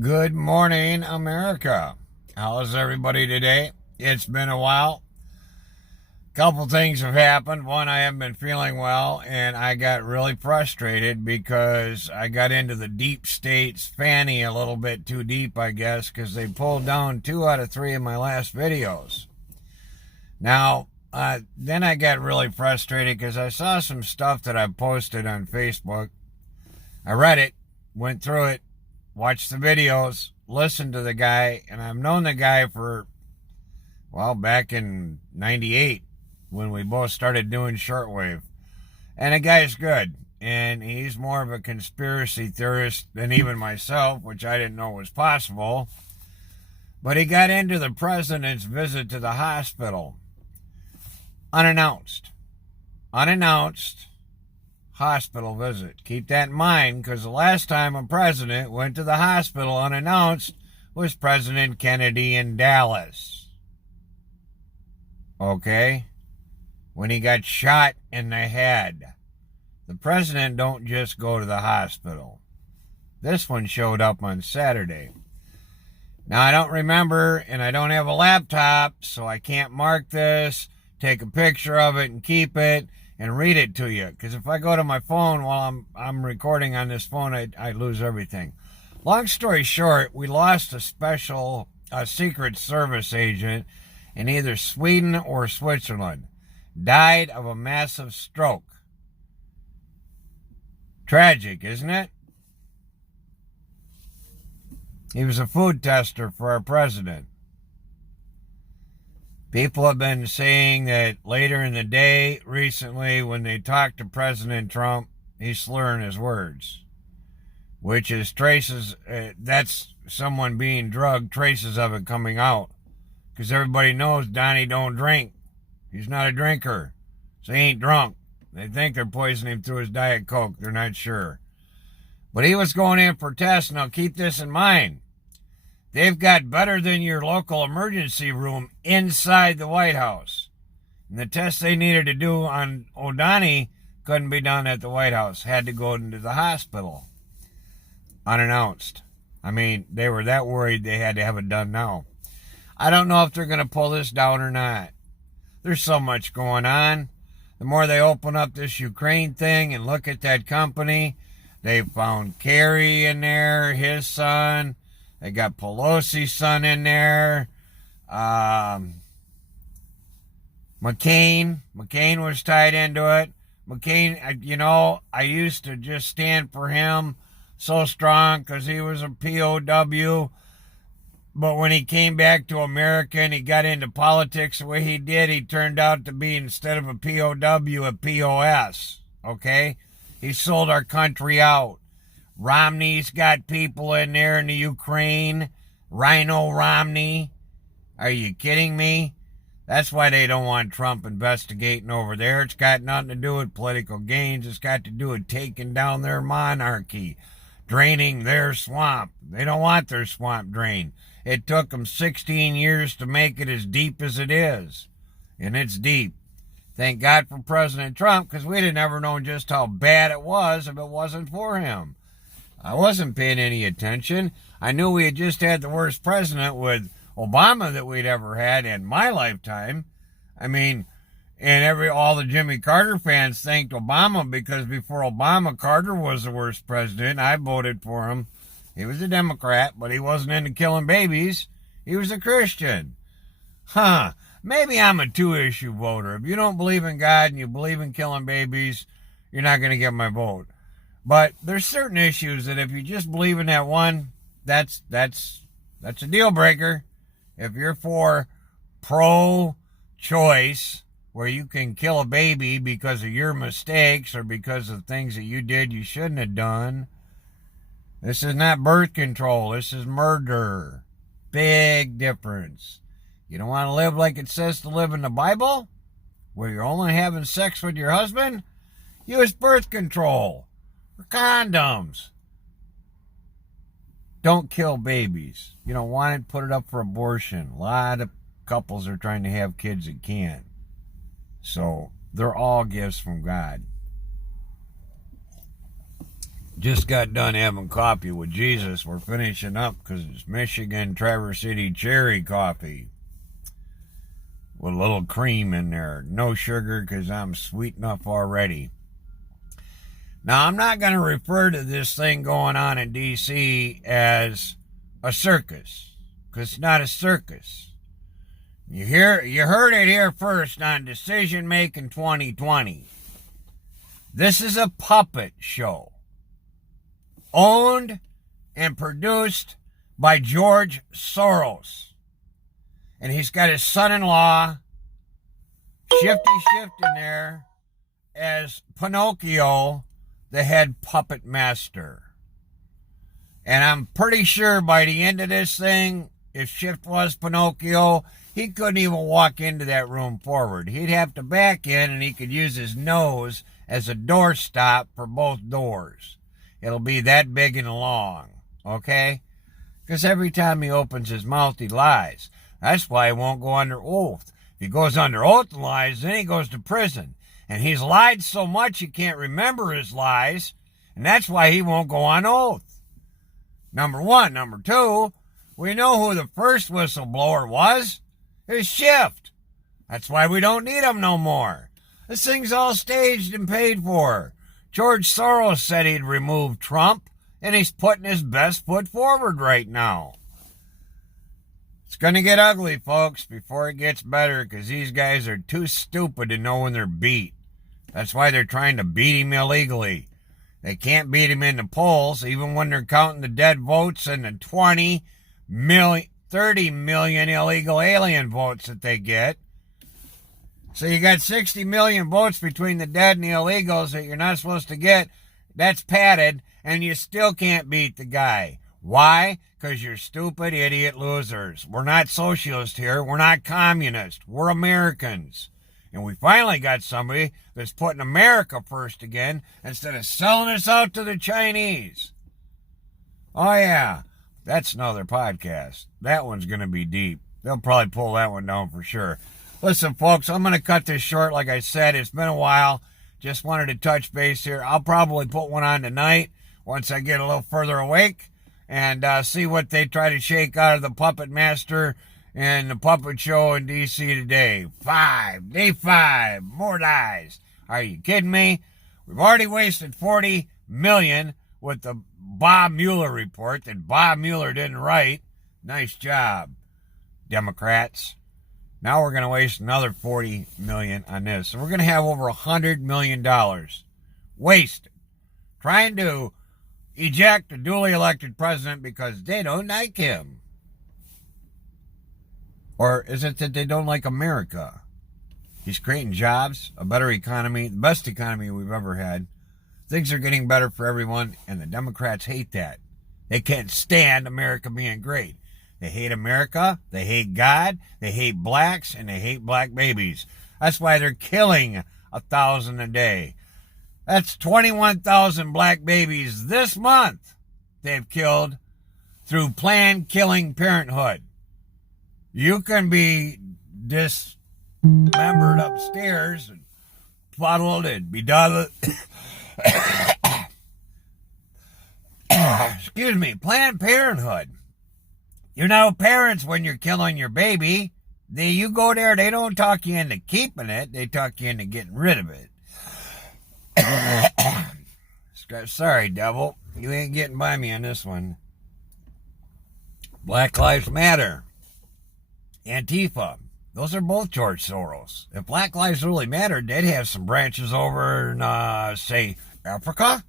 Good morning, America. How's everybody today? It's been a while. Couple things have happened. One, I haven't been feeling well, and I got really frustrated because I got into the deep state's fanny a little bit too deep, I guess, because they pulled down 2 out of 3 of my last videos. Now, then I got really frustrated because I saw some stuff that I posted on Facebook. I read it, went through it, watched the videos, listened to the guy, and I've known the guy for, well, back in 98 when we both started doing shortwave. And the guy's good, and he's more of a conspiracy theorist than even myself, which I didn't know was possible. But he got into the president's visit to the hospital unannounced. Unannounced hospital visit. Keep that in mind, because the last time a president went to the hospital unannounced was President Kennedy in Dallas. Okay? When he got shot in the head. The president don't just go to the hospital. This one showed up on Saturday. Now, I don't remember, and I don't have a laptop, so I can't mark this, take a picture of it, and keep it, and read it to you. Because if I go to my phone while I'm recording on this phone, I lose everything. Long story short, we lost a Secret Service agent in either Sweden or Switzerland. Died of a massive stroke. Tragic, isn't it? He was a food tester for our president. People have been saying that later in the day, recently, when they talked to President Trump, he's slurring his words, which is that's someone being drugged, traces of it coming out. Because everybody knows Donnie don't drink. He's not a drinker, so he ain't drunk. They think they're poisoning him through his Diet Coke. They're not sure. But he was going in for tests. Now, keep this in mind. They've got better than your local emergency room inside the White House. And the tests they needed to do on O'Donnell couldn't be done at the White House. Had to go into the hospital. Unannounced. I mean, they were that worried they had to have it done now. I don't know if they're going to pull this down or not. There's so much going on. The more they open up this Ukraine thing and look at that company, they found Kerry in there, his son. They got Pelosi's son in there. McCain was tied into it. McCain, I used to just stand for him so strong because he was a POW. But when he came back to America and he got into politics the way he did, he turned out to be, instead of a POW, a POS. Okay? He sold our country out. Romney's got people in there in the Ukraine. Rhino Romney. Are you kidding me? That's why they don't want Trump investigating over there. It's got nothing to do with political gains. It's got to do with taking down their monarchy, draining their swamp. They don't want their swamp drained. It took them 16 years to make it as deep as it is. And it's deep. Thank God for President Trump, because we'd have never known just how bad it was if it wasn't for him. I wasn't paying any attention. I knew we had just had the worst president with Obama that we'd ever had in my lifetime. I mean, and all the Jimmy Carter fans thanked Obama because before Obama, Carter was the worst president. I voted for him. He was a Democrat, but he wasn't into killing babies. He was a Christian. Maybe I'm a two-issue voter. If you don't believe in God and you believe in killing babies, you're not going to get my vote. But there's certain issues that if you just believe in that one, that's a deal breaker. If you're for pro-choice, where you can kill a baby because of your mistakes or because of things that you did you shouldn't have done, this is not birth control. This is murder. Big difference. You don't want to live like it says to live in the Bible, where you're only having sex with your husband? Use birth control or condoms. Don't kill babies. You don't want it, put it up for abortion. A lot of couples are trying to have kids that can't. So they're all gifts from God. Just got done having coffee with Jesus. We're finishing up because it's Michigan Traverse City cherry coffee with a little cream in there. No sugar because I'm sweet enough already. Now, I'm not going to refer to this thing going on in D.C. as a circus, because it's not a circus. You heard it here first on Decision Making 2020. This is a puppet show, owned and produced by George Soros. And he's got his son-in-law, Shifty Shift, in there as Pinocchio, the head puppet master. And I'm pretty sure by the end of this thing, if Shift was Pinocchio, he couldn't even walk into that room forward. He'd have to back in, and he could use his nose as a doorstop for both doors. It'll be that big and long, okay? Because every time he opens his mouth, he lies. That's why he won't go under oath. If he goes under oath and lies, then he goes to prison. And he's lied so much he can't remember his lies, and that's why he won't go on oath. Number one. Number two, we know who the first whistleblower was. It was Shift. That's why we don't need him no more. This thing's all staged and paid for. George Soros said he'd remove Trump, and he's putting his best foot forward right now. It's going to get ugly, folks, before it gets better, because these guys are too stupid to know when they're beat. That's why they're trying to beat him illegally. They can't beat him in the polls, even when they're counting the dead votes and the 30 million illegal alien votes that they get. So you got 60 million votes between the dead and the illegals that you're not supposed to get. That's padded, and you still can't beat the guy. Why? Because you're stupid, idiot losers. We're not socialists here. We're not communists. We're Americans. And we finally got somebody that's putting America first again instead of selling us out to the Chinese. Oh, yeah. That's another podcast. That one's going to be deep. They'll probably pull that one down for sure. Listen, folks, I'm going to cut this short. Like I said, it's been a while. Just wanted to touch base here. I'll probably put one on tonight once I get a little further awake and see what they try to shake out of the puppet master and the puppet show in D.C. today. Day 5, more dies. Are you kidding me? We've already wasted $40 million with the Bob Mueller report that Bob Mueller didn't write. Nice job, Democrats. Now we're going to waste another $40 million on this. So we're going to have over $100 million wasted trying to eject a duly elected president because they don't like him. Or is it that they don't like America? He's creating jobs, a better economy, the best economy we've ever had. Things are getting better for everyone, and the Democrats hate that. They can't stand America being great. They hate America, they hate God, they hate blacks, and they hate black babies. That's why they're killing 1,000 a day. That's 21,000 black babies this month they've killed through Planned Killing Parenthood. You can be dismembered upstairs and fuddled and bedazzled. Excuse me, Planned Parenthood. You know, parents, when you're killing your baby, you go there, they don't talk you into keeping it, they talk you into getting rid of it. Sorry, devil, you ain't getting by me on this one. Black Lives Matter. Antifa. Those are both George Soros. If Black Lives really mattered, they'd have some branches over in, say, Africa.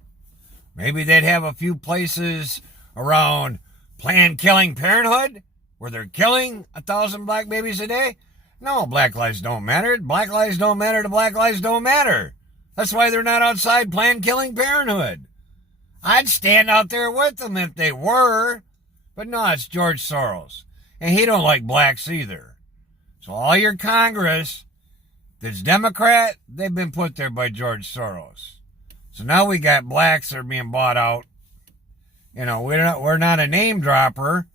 Maybe they'd have a few places around Planned Killing Parenthood where they're killing 1,000 black babies a day. No, Black Lives don't matter. Black Lives don't matter to Black Lives don't matter. That's why they're not outside Planned Killing Parenthood. I'd stand out there with them if they were. But no, it's George Soros. And he don't like blacks either. So all your Congress that's Democrat, they've been put there by George Soros. So now we got blacks that are being bought out. You know, we're not a name dropper,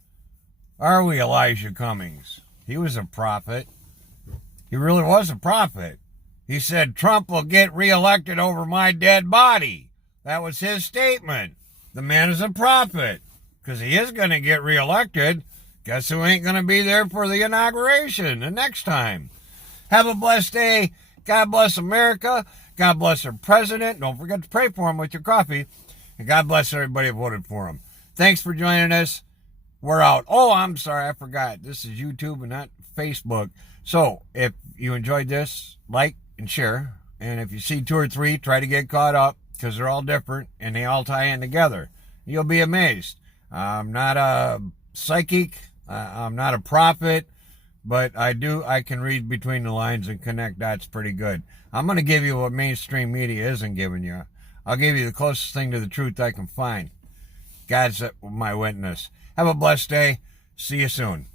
are we, Elijah Cummings? He was a prophet. He really was a prophet. He said Trump will get reelected over my dead body. That was his statement. The man is a prophet because he is going to get reelected. Guess who ain't going to be there for the inauguration the next time? Have a blessed day. God bless America. God bless our president. Don't forget to pray for him with your coffee. And God bless everybody who voted for him. Thanks for joining us. We're out. Oh, I'm sorry. I forgot. This is YouTube and not Facebook. So if you enjoyed this, like and share. And if you see 2 or 3, try to get caught up because they're all different and they all tie in together. You'll be amazed. I'm not a psychic. I'm not a prophet. But I can read between the lines and connect dots pretty good. I'm going to give you what mainstream media isn't giving you. I'll give you the closest thing to the truth I can find. God's my witness. Have a blessed day. See you soon.